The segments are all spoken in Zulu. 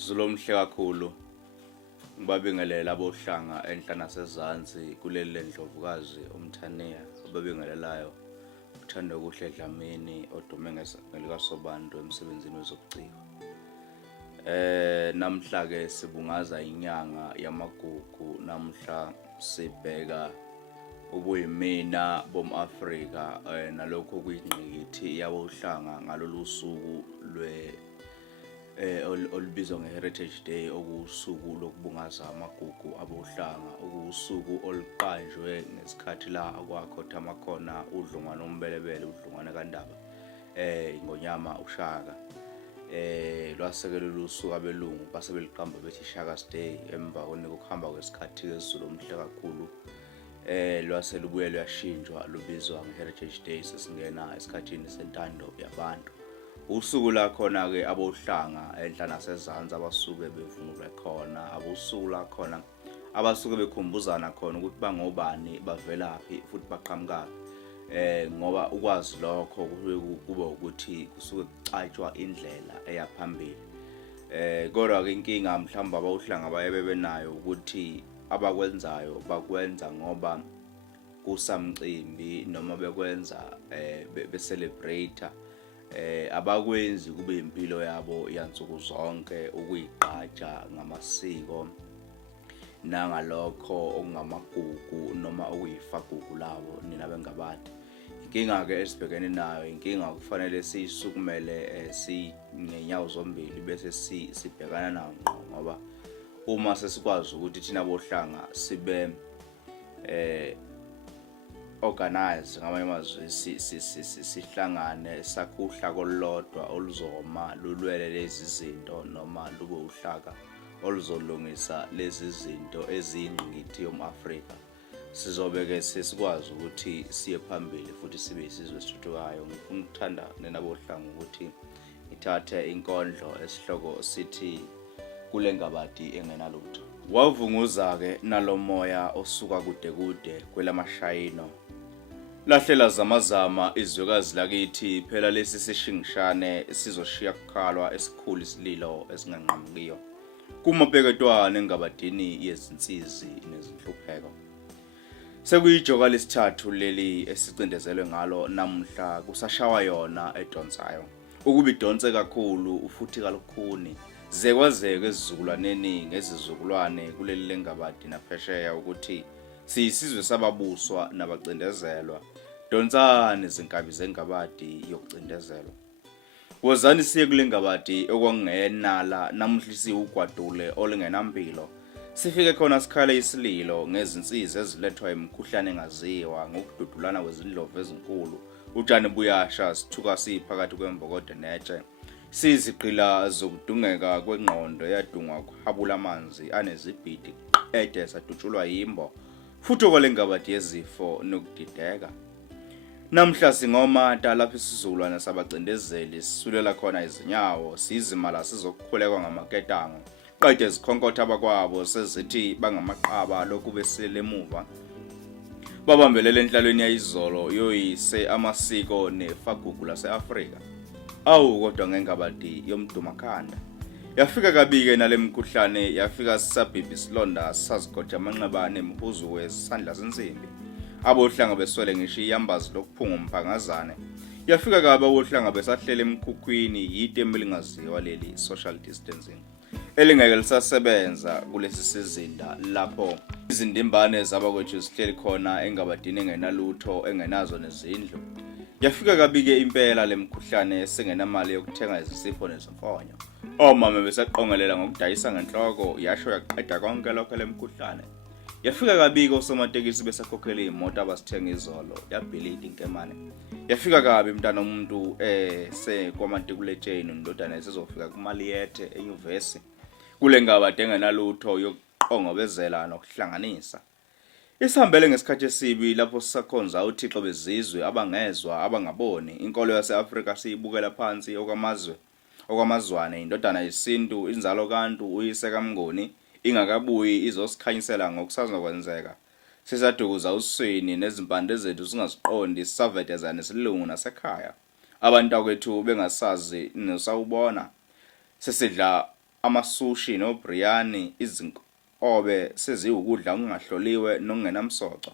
Zulomhle kakhulu ngibabingelela abohlanga enhla nasezansi kuleli lendlovukazi umthaniya obabingelelayo uthando kuhle Dlamini odume ngelikaSobantu emsebenzini wezobuciko. Namhla ke sibungaza inyanga yamagugu. Namhla sibheka ubuyimina bomAfrika nalokho kuyingqikithi yabohlanga ngalolu suku olubizwa ngeHeritage Day, okusuku lokubungaza amagugu abohlanga, okusuku oluqanjwe ngesikhathi la akwakhothama khona uDlungwane uMbelebele, uDlungwane kaNdaba Ngonyama uShaka. Lwasekelwe usuku abelungu base beliqamba bethi Shaka's Day emva kokuhamba kwesikhathi ezulu omhle kakhulu. Lwase lubuye lwashintshwa lubizwa ngeHeritage Day sesingena esikhathini sentando yabantu. Usuku la khona ke abohlanga enhla nasezansi abasuke bevunule khona, abusuku la khona abasuke bekhumbuzana khona ukuthi bangobani, bavelaphi futhi baqhamukaphi. Ngoba ukwazi lokho kube ukuthi kusuke kucatshwa indlela eyaphambili. Kodwa ke inkinga mhlawumbe abohlanga bayebe nayo ukuthi abakwenzayo bakwenza ngoba kusamcimbi noma bekwenza be-celebrate abakwenzi kube impilo yabo yansuku zonke, ukuyigqaja ngamasiko nangalokho okungamagugu noma okuyifagugu labo nina bengabade. Inkinga ke esibhekene nayo, inkinga kufanele siyisukumele singenyawo zombili bese sibhekana nayo ngqo, ngoba uma sesikwazi ukuthi thina bohlanga sibe organize ngamanye amazwi sihlangane sakhuhla kolodwa oluzoma lulwele lezi zinto noma lube uhlaka oluzolungisa lezi zinto eziyingqikithi yomAfrika, sizobe ke sesikwazi ukuthi siye phambili futhi sibe isizwe esithuthukayo. Ngifuna ukuthanda nenabohlanga ukuthi ngithathe inkondlo esihloko sithi kule ngabadi engenalutho. Wavunguza ke nalomoya osuka kude kude kwelamashayino, lahlela zamazama izwekazi lakithi, phela lesi sishingishane sizoshiya kukhalwa esikhulu isililo esinganqamukiyo kumapeketwane engabadini yezinsizi nezinhlupheko. Sekuyijoka lesithathu leli esicindezelwe ngalo namhla, kusashawa yona edonsayo ukuba idonse kakhulu futhi kalukhuni zekwazeke esizukulwaneni ngezizukulwane kuleli lengabadi naphesheya ukuthi siyisizwe sababuswa nabacindezelwa. Donsani zinkabi zengabadi yokucindezelwa, wozani siye kule ngabadi okwangenala namhla siwugwadule olingenampilo. Sifike khona sikhale isililo ngezinsizi ezilethwa imikhuhlane engaziwa ngokududulana kwezindlovu ezinkulu, utshani buyasha sithuka siphakathi kwembokodo netshe. Sizigqila zokudungeka kwengqondo yadungwa kuhabula amanzi anezibhidi ede sadutshulwa yimbo futhi okwale ngabadi yezifo nokudideka. Namhla singomata lapho isizulwane sabacindezeli sisulela khona izinyawo, sizimala sizokukhulekwa ngamaketango, qede zikhonkotha abakwabo sezithi bangamaqaba lokhu besile emuva babambelele enhlalweni yayizolo yoyise amasiko nefagugu lase-Afrika. Awu kodwa ngengabadi yomdumakhanda yafika kabike nale mkhuhlane, yafika sisabhibhi isilonda sazigoja amanxeba nemhuzu wesandla sensimbi. Abohlanga beswele ngisho iyambazi lokuphunga umphangazane. Yafika kabe abohlanga besahlele emkhukhwini yite elingaziwa leli social distancing elingeke lisasebenza kulesi sizinda lapho izindimbane zabakwethu zihleli khona engabadini engenalutho engenazo nezindlu. Yafika kabike impela lemkhuhlane sengenamali yokuthenga izisifo nezimfonyo. Omama besaqongelela ngokudayisa ngenhloko, yasho yaqeda konke lokho lemkhuhlane. Yafika kabike osomatekisi besakhokhela imoto abasithenga izolo, yabhilida inkemane. Yafika kabi mntana umuntu sekwamantikuletsheni indodana esizofika kumaliyethe enyuvesi kule ngabadi engenalutho yokuqongobezela nokuhlanganisa. Isihambele ngesikhathi esibi lapho sisakhonza uThixo bezizwe abangezwa abangaboni. Inkolo yase-Afrika siyibukela phansi okwamazwane, indodana yesintu inzalo kantu uyise kaMnguni ingakabuyi izosikhanyisela ngokusazokwenzeka. Sisadukuza usweni nezimpande zethu singaziqondi, sisaveteza nesilungu nasekhaya. Abantu akwethu bengasazi nosawubona. Sesidla amasushi nobiryani izinkobe seziwukudla okungahloliwe nokungenamsoco.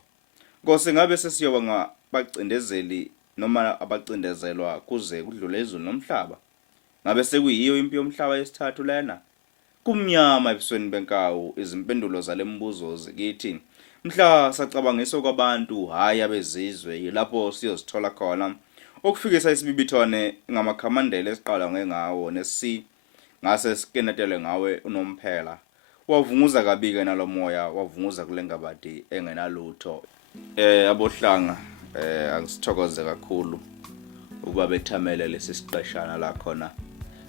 Ngose ngabe sesiyoba ngabacindezeli noma abacindezelwa kuze kudlule izulu nomhlaba. Ngabe sekuyiyo impi yomhlaba yesithathu lena? Kumnyama ebusweni benkawu izimpendulo zalembuzo zikithi. Mhla sacabangisa kwabantu hayi abezizwe yilapho siyozithola khona okufikisa isibibithwane ngamakhamandela esiqala ngengawo ngase sikenetele ngawe unomphela. Wavunguza kabike nalomoya wavunguza kulengabadi engenalutho. Abohlanga angisithokoze kakhulu ukuba bethamele lesi siqeshana la khona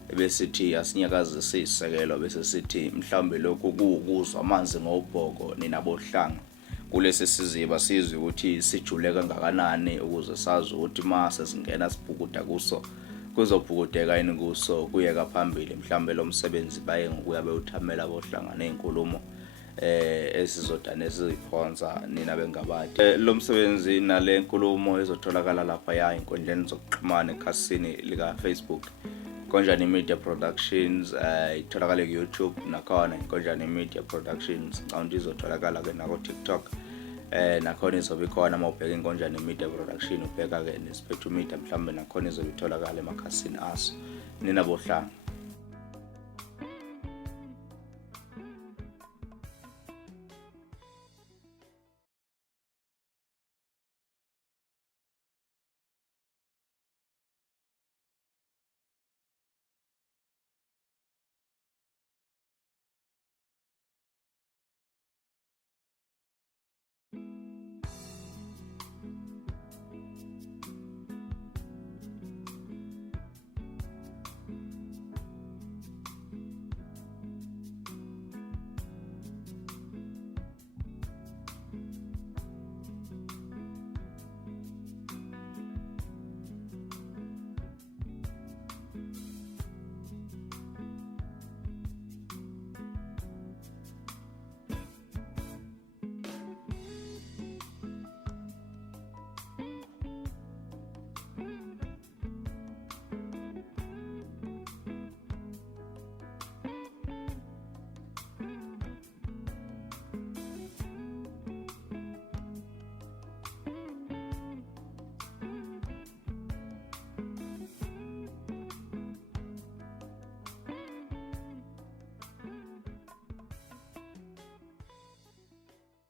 ebesithi asinyakazise isisekelo bese sithi mhlawumbe lokhu kuwukuzwa amanzi ngobhoko ninabohlanga kulesi siziba sizwe ukuthi sijule kangakanani ukuze sazi ukuthi mase singena sibhukuda kuso kuzobhukudeka yini kuso kuyeka phambili mhlawumbe lo msebenzi baye ngokuya bewuthamela abohlanga nezinkulumo esizodana esiziphonza nina bengabadi. Lo msebenzi nale nkulumo ezotholakala lapha ya inkundleni zokuxhumana ekhasini lika Facebook Konjani Media Productions, itholakala ku YouTube nakhona Konjani Media Productions, ngawonto izotholakala ke nako TikTok nakhona izobe khona mawubheka iNkonjani Media Production ubheka ke neSpectrum Media mhlawumbe nakhona izobe itholakala emakhasini aso nina bohlanga.